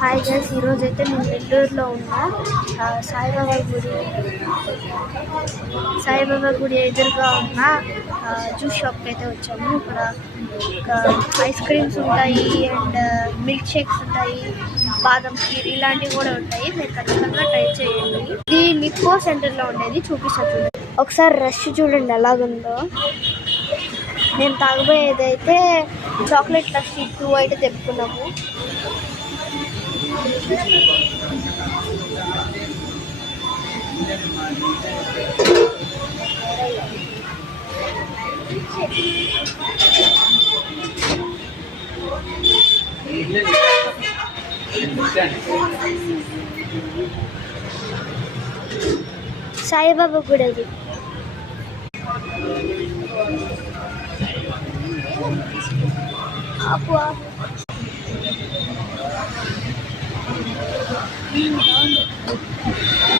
Hi guys, ఈరోజు అయితే మేము నెల్లూరులో ఉన్న సాయిబాబా గుడి ఎదురుగా ఉన్న జ్యూస్ షాప్కి అయితే వచ్చాము. ఇక్కడ ఐస్ క్రీమ్స్ ఉంటాయి అండ్ మిల్క్ షేక్స్ ఉంటాయి, బాదం ఖీర్ ఇలాంటివి కూడా ఉంటాయి. మీరు ఖచ్చితంగా ట్రై చేయండి. ఇది నిప్పో సెంటర్లో ఉండేది, చూపిస్తాను చూడండి. ఒకసారి రష్ చూడండి ఎలాగుందో. మేము తాగబోయేది అయితే చాక్లెట్ లస్సీ 2 అయితే తెప్పుకున్నాము. సాయిబాబా గుడి అది. ఆపు